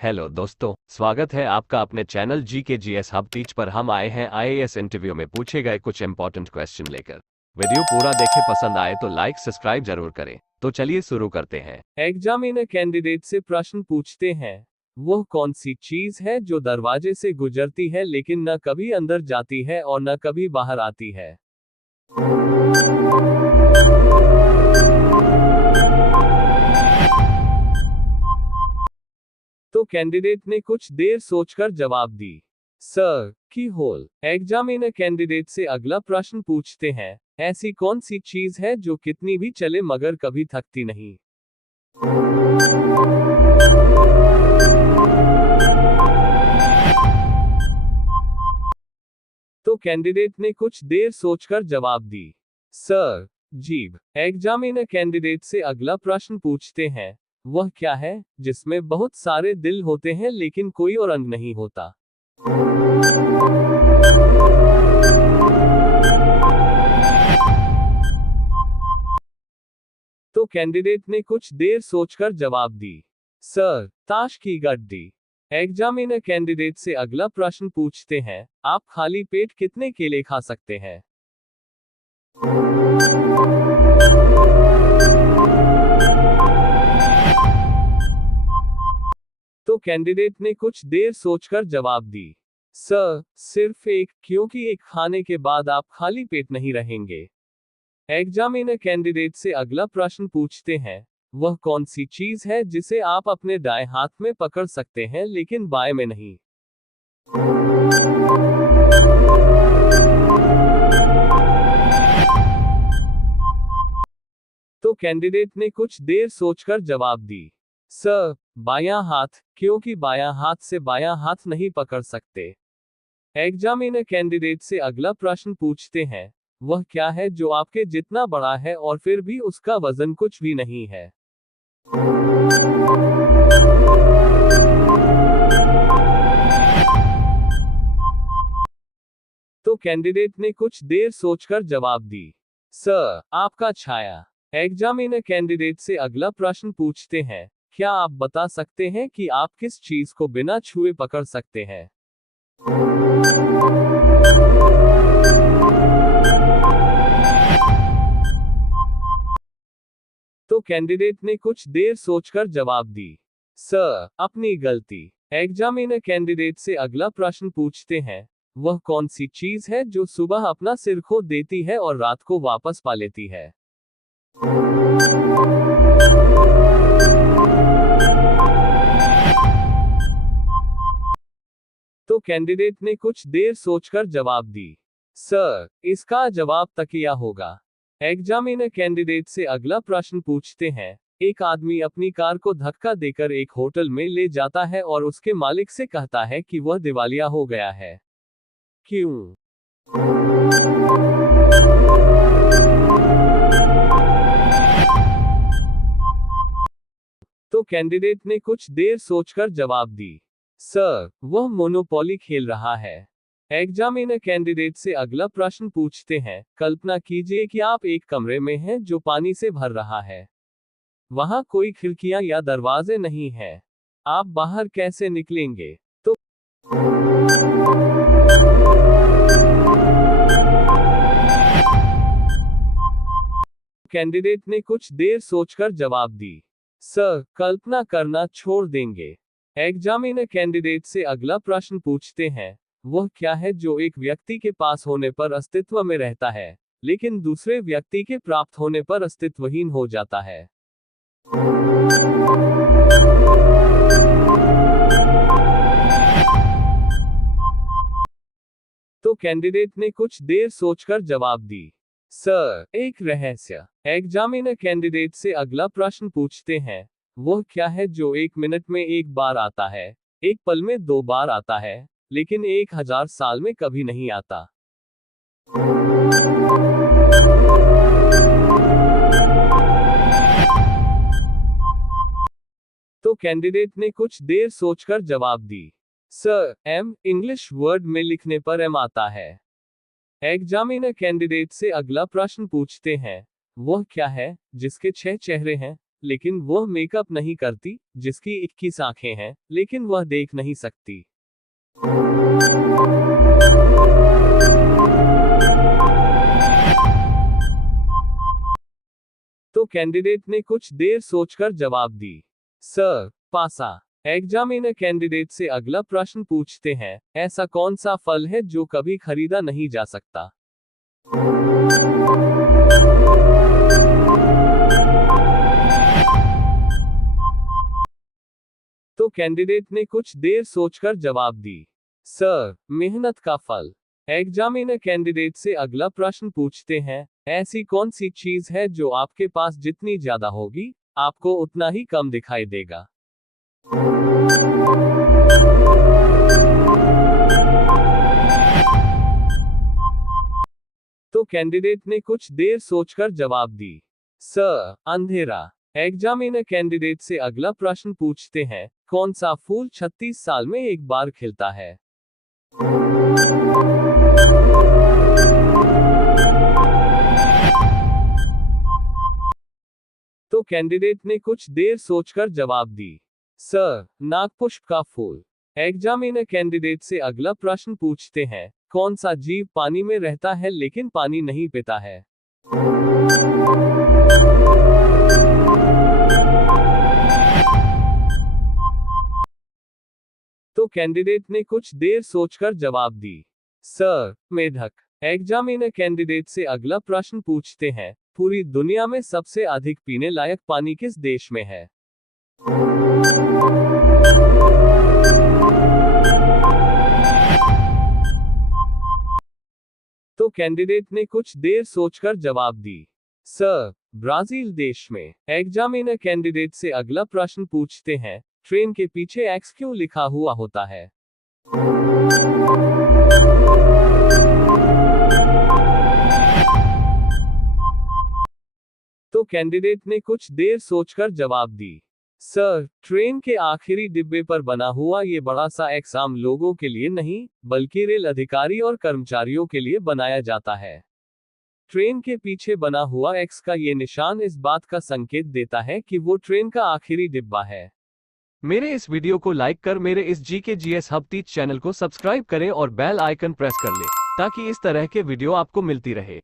Hello दोस्तों, स्वागत है आपका अपने चैनल जी के जी एस हब टीच पर। हम आए हैं आईएएस इंटरव्यू में पूछे गए कुछ इंपॉर्टेंट क्वेश्चन लेकर। वीडियो पूरा देखें, पसंद आए तो लाइक सब्सक्राइब जरूर करें। तो चलिए शुरू करते हैं। एग्जामिनर कैंडिडेट से प्रश्न पूछते हैं, वह कौन सी चीज है जो दरवाजे से गुजरती है लेकिन न कभी अंदर जाती है और न कभी बाहर आती है। तो कैंडिडेट ने कुछ देर सोचकर जवाब दी, सर की होल। एग्जामिनर कैंडिडेट से अगला प्रश्न पूछते हैं, ऐसी कौन सी चीज है जो कितनी भी चले मगर कभी थकती नहीं। तो कैंडिडेट ने कुछ देर सोचकर जवाब दी, सर जीभ। एग्जामिनर कैंडिडेट से अगला प्रश्न पूछते हैं, वह क्या है जिसमें बहुत सारे दिल होते हैं लेकिन कोई और अंग नहीं होता। तो कैंडिडेट ने कुछ देर सोचकर जवाब दी, सर ताश की गड्डी। एग्जामिनर कैंडिडेट से अगला प्रश्न पूछते हैं, आप खाली पेट कितने केले खा सकते हैं। तो कैंडिडेट ने कुछ देर सोचकर जवाब दी, सर सिर्फ एक, क्योंकि एक खाने के बाद आप खाली पेट नहीं रहेंगे। एग्जामिनर कैंडिडेट से अगला प्रश्न पूछते हैं, वह कौन सी चीज है जिसे आप अपने दाएं हाथ में पकड़ सकते हैं लेकिन बाएं में नहीं। तो कैंडिडेट ने कुछ देर सोचकर जवाब दी, सर बायां हाथ, क्योंकि बायां हाथ से बायां हाथ नहीं पकड़ सकते। एग्जामिनर कैंडिडेट से अगला प्रश्न पूछते हैं, वह क्या है जो आपके जितना बड़ा है और फिर भी उसका वजन कुछ भी नहीं है। तो कैंडिडेट ने कुछ देर सोचकर जवाब दी, सर आपका छाया। एग्जामिनर कैंडिडेट से अगला प्रश्न पूछते हैं, क्या आप बता सकते हैं कि आप किस चीज को बिना छुए पकड़ सकते हैं। तो कैंडिडेट ने कुछ देर सोचकर जवाब दी, सर अपनी गलती। एग्जामिनर कैंडिडेट से अगला प्रश्न पूछते हैं, वह कौन सी चीज है जो सुबह अपना सिर खो देती है और रात को वापस पा लेती है। तो कैंडिडेट ने कुछ देर सोचकर जवाब दी, सर इसका जवाब तकिया होगा। एग्जामिनर कैंडिडेट से अगला प्रश्न पूछते हैं, एक आदमी अपनी कार को धक्का देकर एक होटल में ले जाता है और उसके मालिक से कहता है कि वह दिवालिया हो गया है। क्यों? तो कैंडिडेट ने कुछ देर सोचकर जवाब दी, सर वह मोनोपोली खेल रहा है। एग्जामिनर कैंडिडेट से अगला प्रश्न पूछते हैं, कल्पना कीजिए कि आप एक कमरे में हैं जो पानी से भर रहा है। वहां कोई खिड़कियां या दरवाजे नहीं हैं। आप बाहर कैसे निकलेंगे। तो कैंडिडेट ने कुछ देर सोचकर जवाब दी, सर कल्पना करना छोड़ देंगे। एग्जामिनर कैंडिडेट से अगला प्रश्न पूछते हैं, वह क्या है जो एक व्यक्ति के पास होने पर अस्तित्व में रहता है लेकिन दूसरे व्यक्ति के प्राप्त होने पर अस्तित्वहीन हो जाता है। तो कैंडिडेट ने कुछ देर सोचकर जवाब दी, सर एक रहस्य। एग्जामिनर कैंडिडेट से अगला प्रश्न पूछते हैं, वह क्या है जो एक मिनट में एक बार आता है, एक पल में 2 बार आता है लेकिन 1000 साल में कभी नहीं आता। तो कैंडिडेट ने कुछ देर सोचकर जवाब दी, सर एम, इंग्लिश वर्ड में लिखने पर एम आता है। एग्जामिनर कैंडिडेट से अगला प्रश्न पूछते हैं, वह क्या है जिसके 6 चेहरे हैं लेकिन वह मेकअप नहीं करती, जिसकी 21 आंखें हैं, लेकिन वह देख नहीं सकती। तो कैंडिडेट ने कुछ देर सोचकर जवाब दी, सर, पासा। एग्जामिनर कैंडिडेट से अगला प्रश्न पूछते हैं, ऐसा कौन सा फल है जो कभी खरीदा नहीं जा सकता? तो कैंडिडेट ने कुछ देर सोचकर जवाब दी, सर, मेहनत का फल। एग्जामिनर कैंडिडेट से अगला प्रश्न पूछते हैं, ऐसी कौन सी चीज है जो आपके पास जितनी ज्यादा होगी, आपको उतना ही कम दिखाई देगा? तो कैंडिडेट ने कुछ देर सोचकर जवाब दी, सर, अंधेरा। एग्जामिनर कैंडिडेट से अगला प्रश्न पूछते हैं, कौन सा फूल 36 साल में एक बार खिलता है? तो कैंडिडेट ने कुछ देर सोचकर जवाब दी, सर, नागपुष्प का फूल। एग्जामिनर कैंडिडेट से अगला प्रश्न पूछते हैं, कौन सा जीव पानी में रहता है लेकिन पानी नहीं पीता है? तो कैंडिडेट ने कुछ देर सोचकर जवाब दी, सर, मेढक। एग्जामिनर कैंडिडेट से अगला प्रश्न पूछते हैं, पूरी दुनिया में सबसे अधिक पीने लायक पानी किस देश में है? तो कैंडिडेट ने कुछ देर सोचकर जवाब दी, सर, ब्राजील देश में। एग्जामिनर कैंडिडेट से अगला प्रश्न पूछते हैं, ट्रेन के पीछे एक्स क्यों लिखा हुआ होता है? तो कैंडिडेट ने कुछ देर सोचकर जवाब दी, सर, ट्रेन के आखिरी डिब्बे पर बना हुआ ये बड़ा सा एक्स आम लोगों के लिए नहीं, बल्कि रेल अधिकारी और कर्मचारियों के लिए बनाया जाता है। ट्रेन के पीछे बना हुआ एक्स का ये निशान इस बात का संकेत देता है कि वो ट्रेन का आखिरी डिब्बा है। मेरे इस वीडियो को लाइक कर मेरे इस GK GS hub teach channel को सब्सक्राइब करें और बेल आइकन प्रेस कर लें, ताकि इस तरह के वीडियो आपको मिलती रहे।